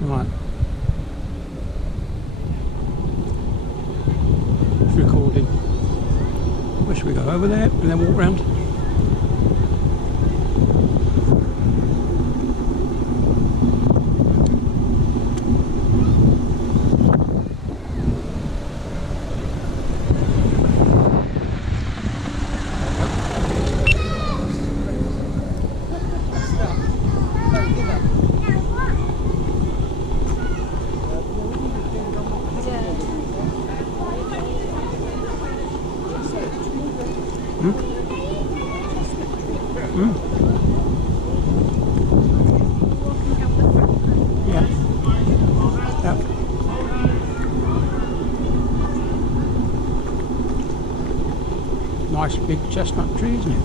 Right. It's recording. Where should we go? Over there and then walk round? Yeah. Yep. Nice big chestnut tree, isn't it?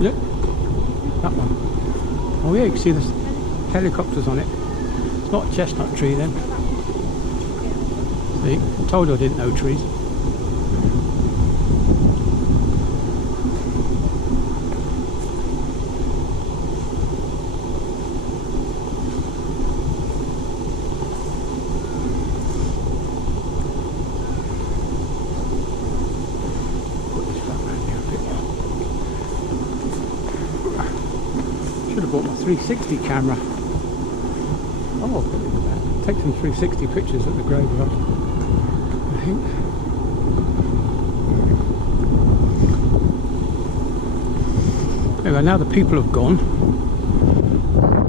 Yep. That one. Oh yeah, you can see the helicopters on it. It's not a chestnut tree then. See, I told you I didn't know trees. Should have bought my 360 camera. Oh, I'll put it in there. Take some 360 pictures at the graveyard, I think. Anyway, now the people have gone.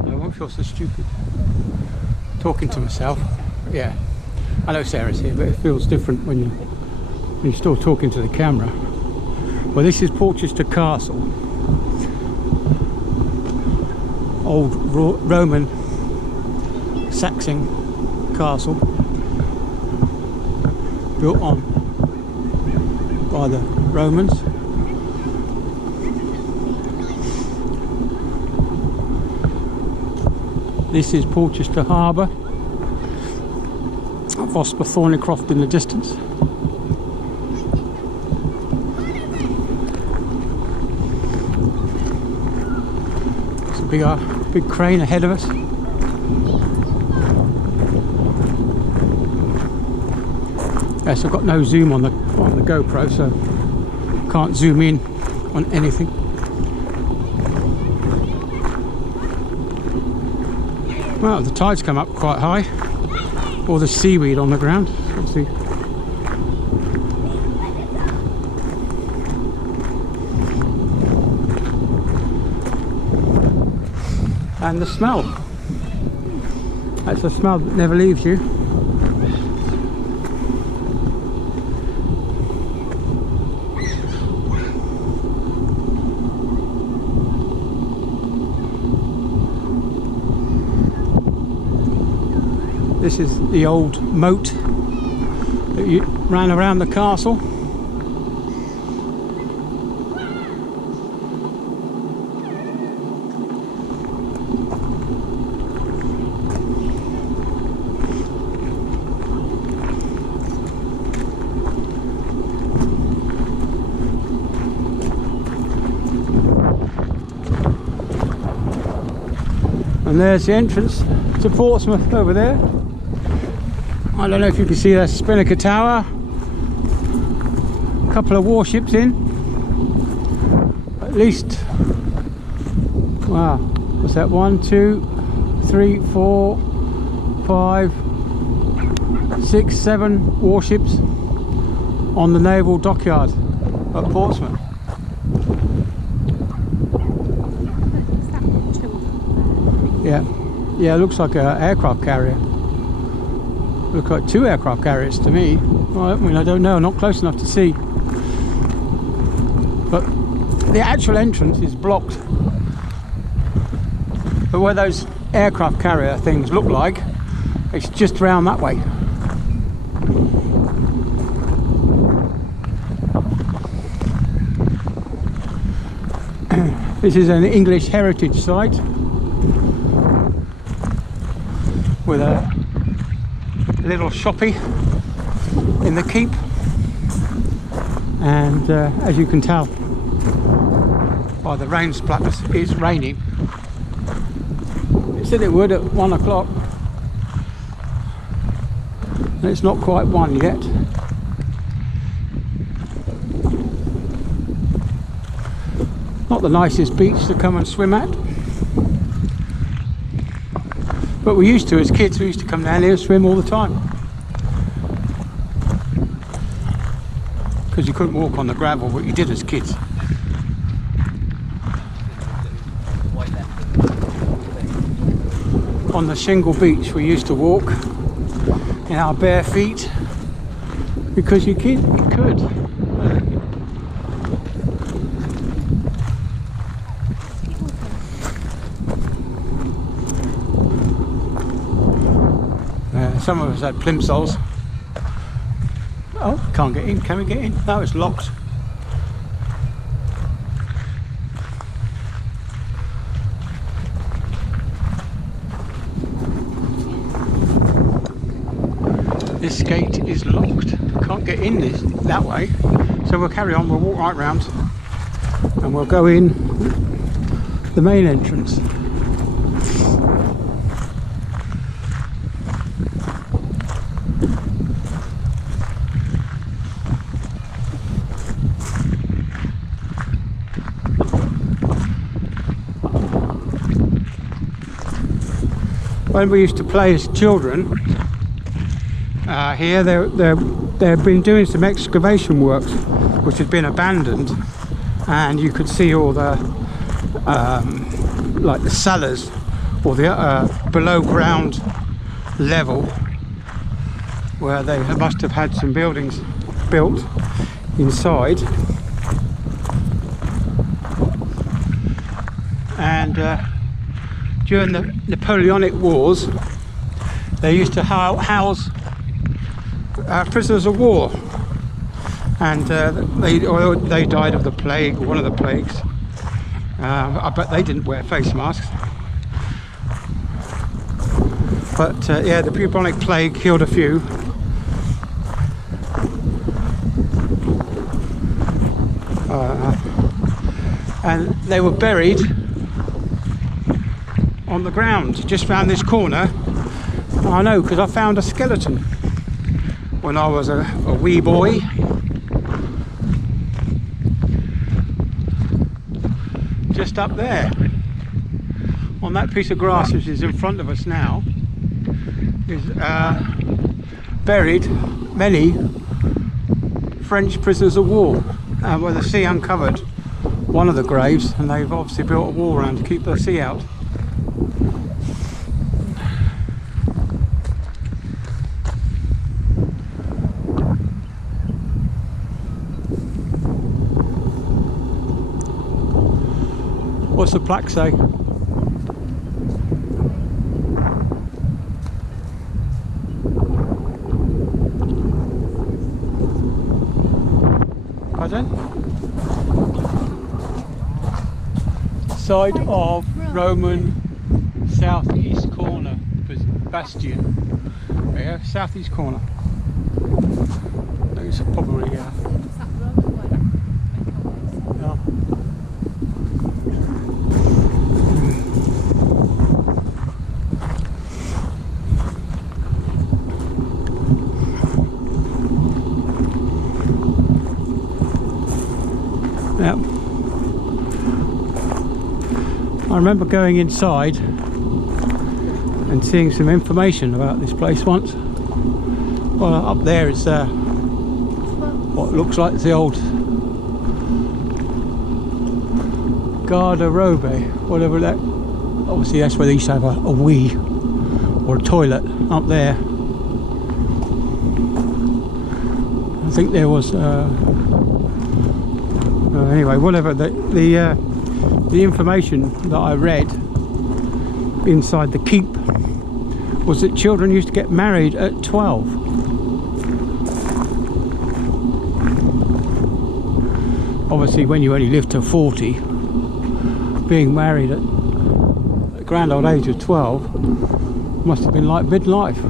I won't feel so stupid talking to myself. Yeah, I know Sarah's here, but it feels different when you're still talking to the camera. Well, this is Portchester Castle. Old Roman Saxon castle, built on by the Romans. This is Portchester Harbour. Vosper Thornycroft in the distance. It's a big crane ahead of us. Yes, I've got no zoom on the GoPro, so can't zoom in on anything. Well, the tide's come up quite high. All the seaweed on the ground. Let's see. And the smell. That's a smell that never leaves you. This is the old moat that you ran around the castle. And there's the entrance to Portsmouth over there. I don't know if you can see that Spinnaker Tower. A couple of warships in. At least, wow, what's that? 1, 2, 3, 4, 5, 6, 7 warships on the naval dockyard at Portsmouth. Yeah, it looks like an aircraft carrier. Look like 2 aircraft carriers to me. Well, I mean, I don't know, not close enough to see. But the actual entrance is blocked. But where those aircraft carrier things look like, it's just round that way. This is an English heritage site with a little shoppy in the keep. and as you can tell by the rain splatters, it's raining. It said it would at 1 o'clock, and it's not quite 1 yet. Not the nicest beach to come and swim at, but we used to, as kids, we used to come down here and swim all the time, because you couldn't walk on the gravel, but you did as kids. On the shingle beach we used to walk in our bare feet because you could. Some of us had plimsolls. Oh, can't get in. Can we get in? No, it's locked. This gate is locked. Can't get in that way. So we'll carry on. We'll walk right round and we'll go in the main entrance. When we used to play as children here, they've been doing some excavation works which had been abandoned, and you could see all the like the cellars or the below ground level where they must have had some buildings built inside. And during the Napoleonic Wars, they used to house prisoners of war, and they died of the plague, one of the plagues. I bet they didn't wear face masks. But yeah, the bubonic plague killed a few. And they were buried on the ground just round this corner. I know, because I found a skeleton when I was a wee boy. Just up there on that piece of grass which is in front of us now is buried many French prisoners of war, where the sea uncovered one of the graves, and they've obviously built a wall around to keep the sea out. What's the plaque say? Pardon? Side of Roman southeast corner bastion. Yeah, southeast corner. It's probably yeah. Yep. I remember going inside and seeing some information about this place once. Well, up there is what looks like the old garderobe, whatever that. Obviously, that's where they used to have a wee or a toilet up there. I think there was. Anyway, whatever the information that I read inside the keep was that children used to get married at 12. Obviously, when you only live to 40, being married at the grand old age of 12 must have been like midlife.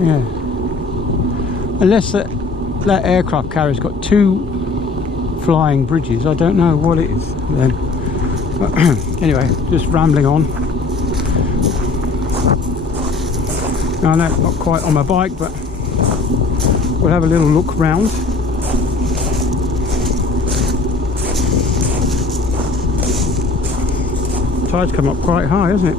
Yeah. Unless that aircraft carrier's got 2 flying bridges, I don't know what it is then. But anyway, just rambling on. I know, not quite on my bike, but we'll have a little look round. Tide's come up quite high, hasn't it?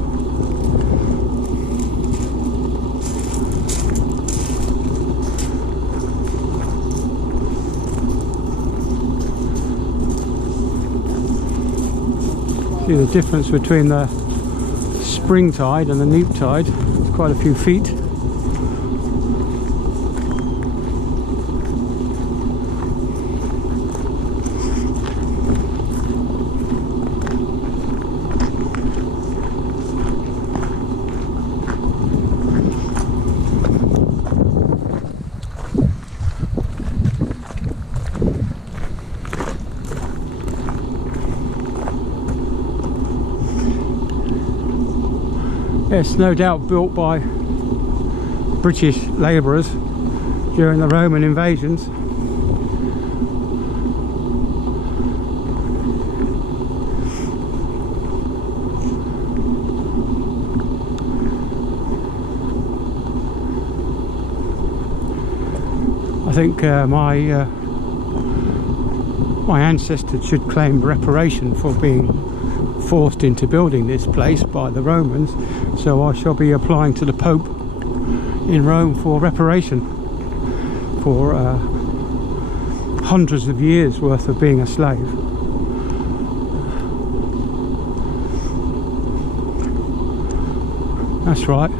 See the difference between the spring tide and the neap tide. It's quite a few feet. It's no doubt built by British labourers during the Roman invasions. I think my ancestors should claim reparation for being forced into building this place by the Romans, so I shall be applying to the Pope in Rome for reparation for hundreds of years worth of being a slave. That's right,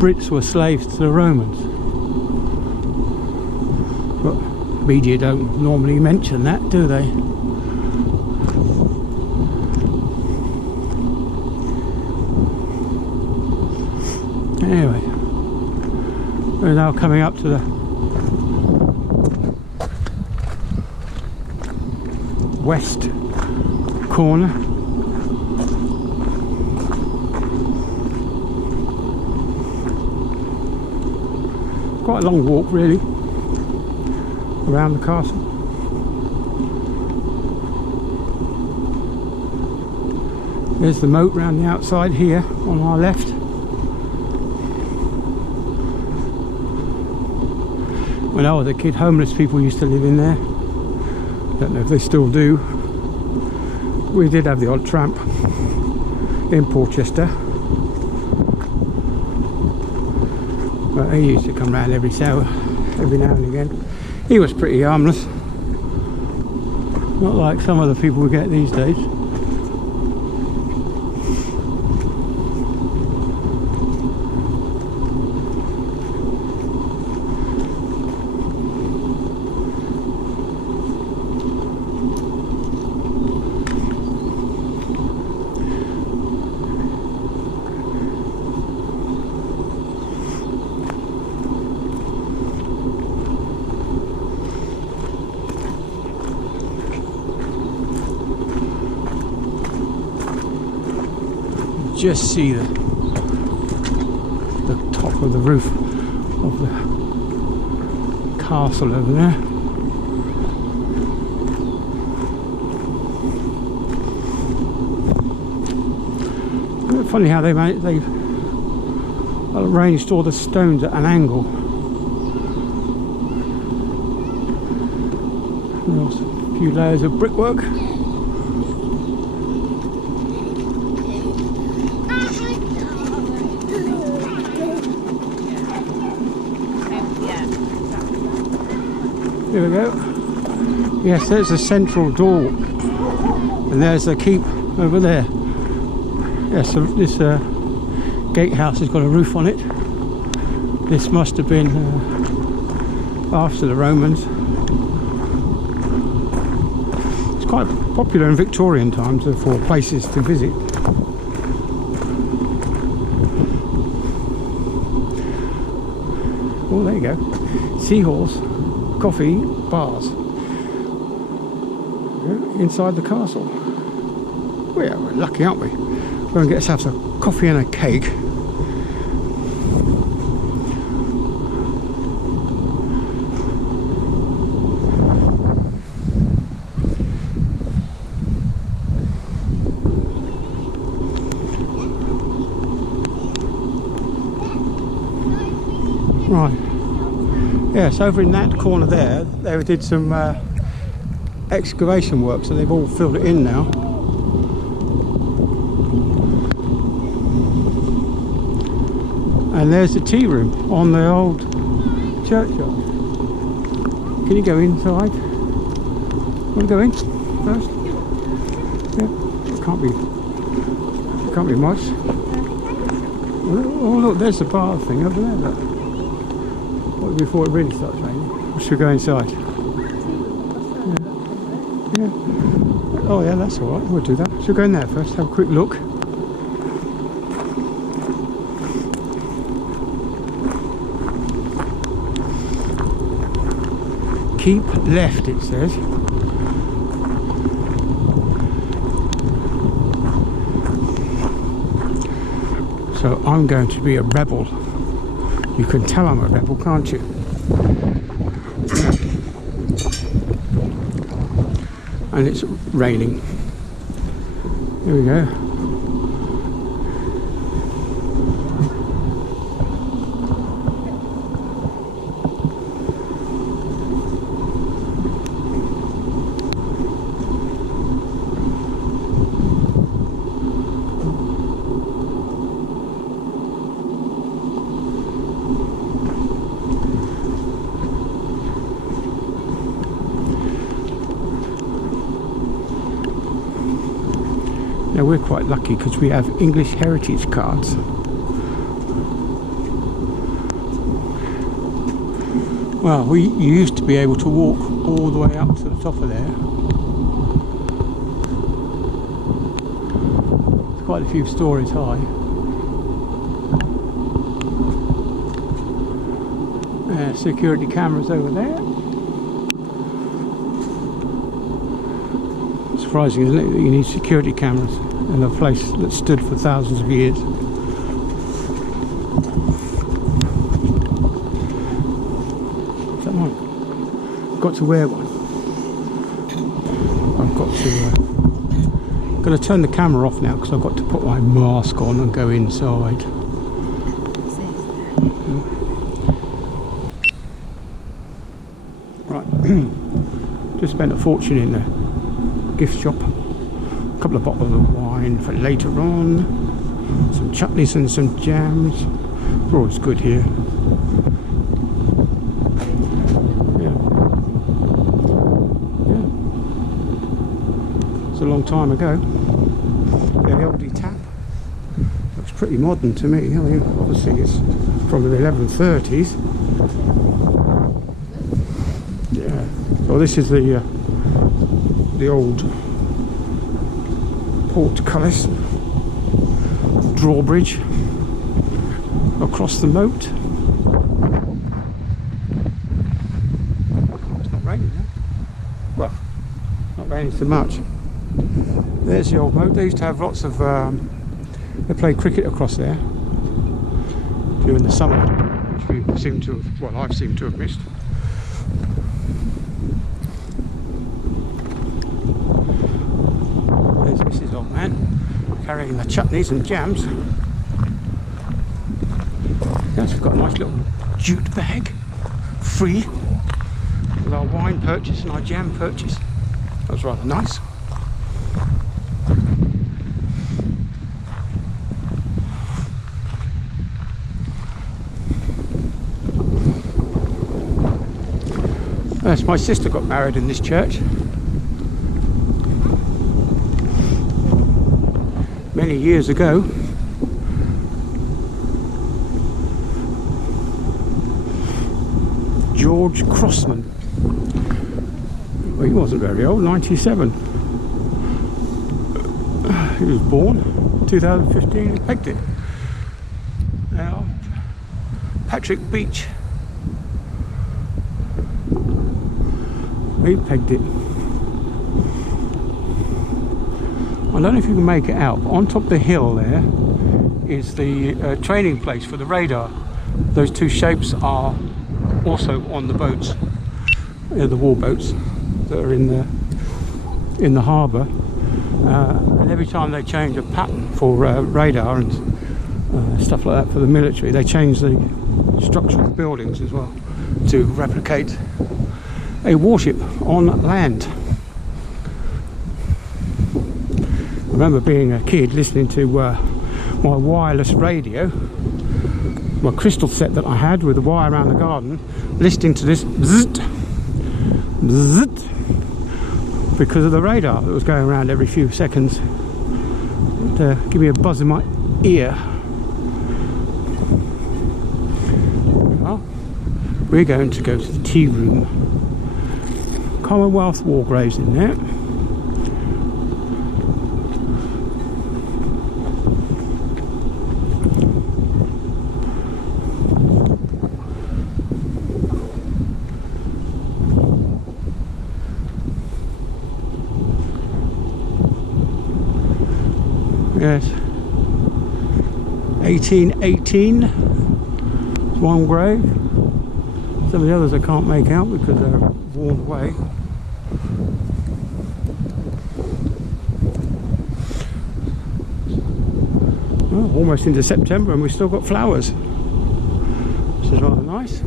Brits were slaves to the Romans, but media don't normally mention that, do they? Anyway, we're now coming up to the west corner. Quite a long walk really around the castle. There's the moat round the outside here on our left. When I was a kid, homeless people used to live in there. Don't know if they still do. We did have the odd tramp in Portchester, but he used to come round every now and again. He was pretty harmless, not like some of the people we get these days. Just see the top of the roof of the castle over there. Isn't it funny how they've arranged all the stones at an angle. There's a few layers of brickwork. Here we go. Yes, there's a central door, and there's a keep over there. Yes, so this gatehouse has got a roof on it. This must have been after the Romans. It's quite popular in Victorian times for places to visit. Oh, there you go. Seahorse coffee bars inside the castle. Well, yeah, we're lucky, aren't we? We're going to get ourselves a coffee and a cake. Right. Yes, over in that corner there, they did some excavation work, so they've all filled it in now. And there's the tea room on the old churchyard. Can you go inside? Want to go in first? Yeah, it can't be much. Oh look, there's the bar thing over there. Look. What, before it really starts raining? Should we go inside? Yeah. Oh yeah, that's all right. We'll do that. Should we go in there first? Have a quick look. Keep left, it says. So I'm going to be a rebel. You can tell I'm a rebel, can't you? And it's raining. Here we go. Now we're quite lucky because we have English heritage cards. Well, you used to be able to walk all the way up to the top of there. It's quite a few stories high. Security cameras over there. Surprising, isn't it, that you need security cameras in a place that stood for thousands of years. Is that right? I've got to wear one. I've got to. Going to turn the camera off now because I've got to put my mask on and go inside. Right. Just spent a fortune in the gift shop. A couple of bottles of wine for later on, some chutneys and some jams. They're always good here. Yeah. It's a long time ago. Yeah, the oldie tap looks pretty modern to me. I mean, obviously it's from the 1130s. Yeah. Well, this is the old Portchester drawbridge across the moat. It's not raining now. Well, not raining so much. There's the old moat. They used to have lots of they played cricket across there during the summer, which we seem to have, well, I've seemed to have missed. Old man carrying the chutneys and jams. Yes, we've got a nice little jute bag, free, with our wine purchase and our jam purchase. That was rather nice. Yes, my sister got married in this church many years ago. George Crossman. Well, he wasn't very old, 97. He was born 2015, he pegged it. Now, Patrick Beach. He pegged it. I don't know if you can make it out, but on top of the hill there is the training place for the radar. Those two shapes are also on the boats, the war boats that are in the harbour. And every time they change a pattern for radar and stuff like that for the military, they change the structure of the buildings as well to replicate a warship on land. I remember being a kid listening to my wireless radio, my crystal set that I had with the wire around the garden, listening to this bzzzt, bzzzt, because of the radar that was going around every few seconds. To give me a buzz in my ear. Well, we're going to go to the tea room. Commonwealth War graves in there. Yes, 1818, one grave. Some of the others I can't make out because they're worn away. Well, almost into September and we've still got flowers, which is rather nice.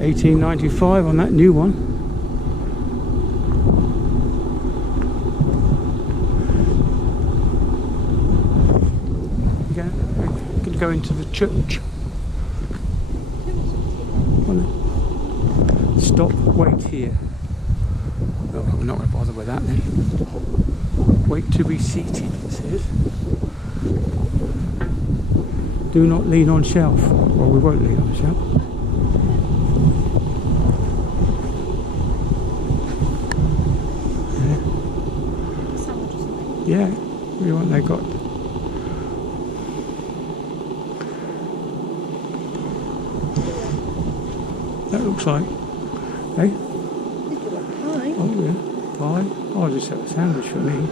It's 1895 on that new one. Yeah, we could go into the church. Stop, wait here. Oh, we're not going to bother with that then. Wait to be seated, it says. Do not lean on shelf. Well, we won't lean on shelf. Yeah, we what they got. That looks like, eh? Oh yeah, pie. I'll just have a sandwich for me.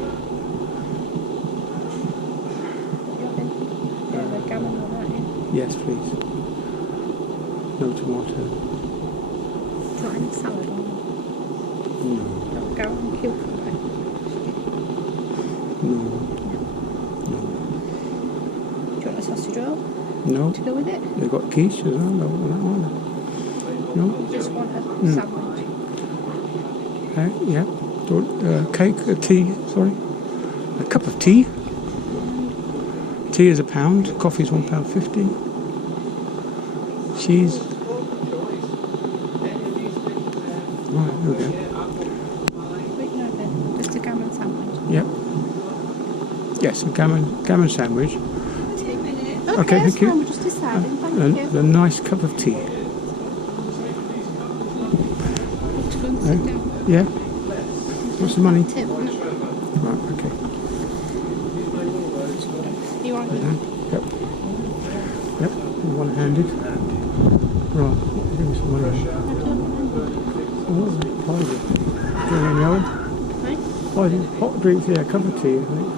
Yes, please. No tomato. Got any salad on? No. Got garlic and cucumber? No. No. Do you want a sausage roll No. to go with it? They've got quiche as well. No, that one. No. Just want a sandwich. Yeah. Cake, tea. Sorry. A cup of tea. Tea is £1. Coffee's £1.50. Cheese. Right, there we go. Wait, no, then. Just a gammon sandwich. Yep. Yes, a gammon sandwich. Okay, thank you. We're just deciding. Thank you. A nice cup of tea. Yeah. What's the money? Tip, no. Right, okay. You want it? Yep. Yep, one-handed. Right, give me some money. Oh, pie. Do you want any Right? hot drink, yeah, a cup of tea, I think.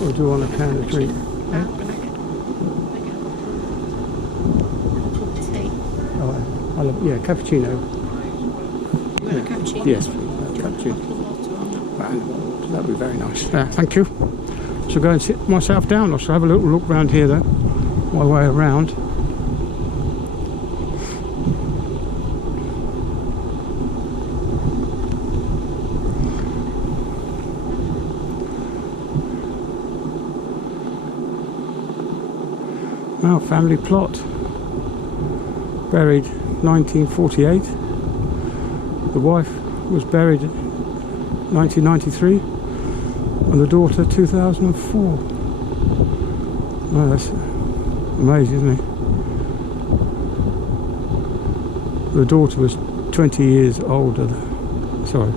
Or do you want a can of drink? Tea. Oh, I love, yeah, cappuccino. Yeah. Cappuccino. Yes, cappuccino. Right, that'd be very nice. Thank you. Shall I go and sit myself down, or shall I have a little look round here though, my way around? Wow, family plot. Buried 1948. The wife was buried 1993. And the daughter 2004. Well, that's amazing, isn't it? The daughter was 20 years older. Sorry.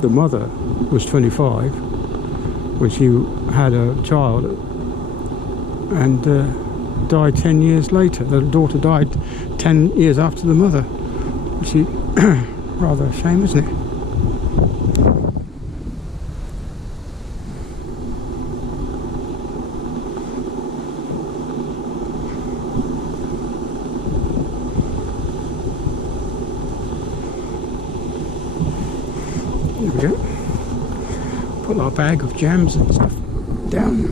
The mother was 25 when she had a child and died 10 years later. The daughter died 10 years after the mother. Which is rather a shame, isn't it? we go. Put our bag of jams and stuff down.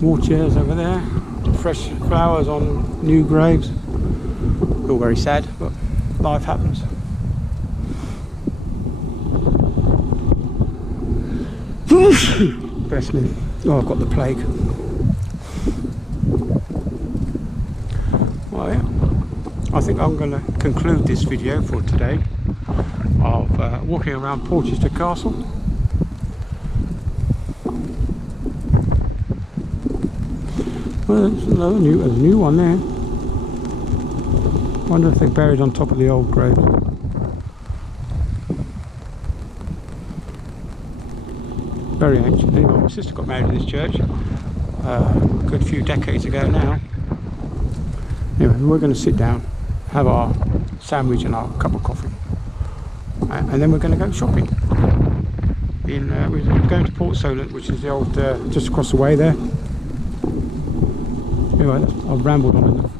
More chairs over there. Fresh flowers on new graves. All very sad, but life happens. Bless me. Oh, I've got the plague. Well, yeah. I think I'm going to conclude this video for today of walking around Portchester Castle. Well, there's a new one there. Wonder if they're buried on top of the old grave. Very ancient. Anyway, my sister got married in this church a good few decades ago now. Anyway, we're going to sit down, have our sandwich and our cup of coffee, and then we're going to go shopping. We're going to Port Solent, which is the old just across the way there. Anyway, I've rambled on enough.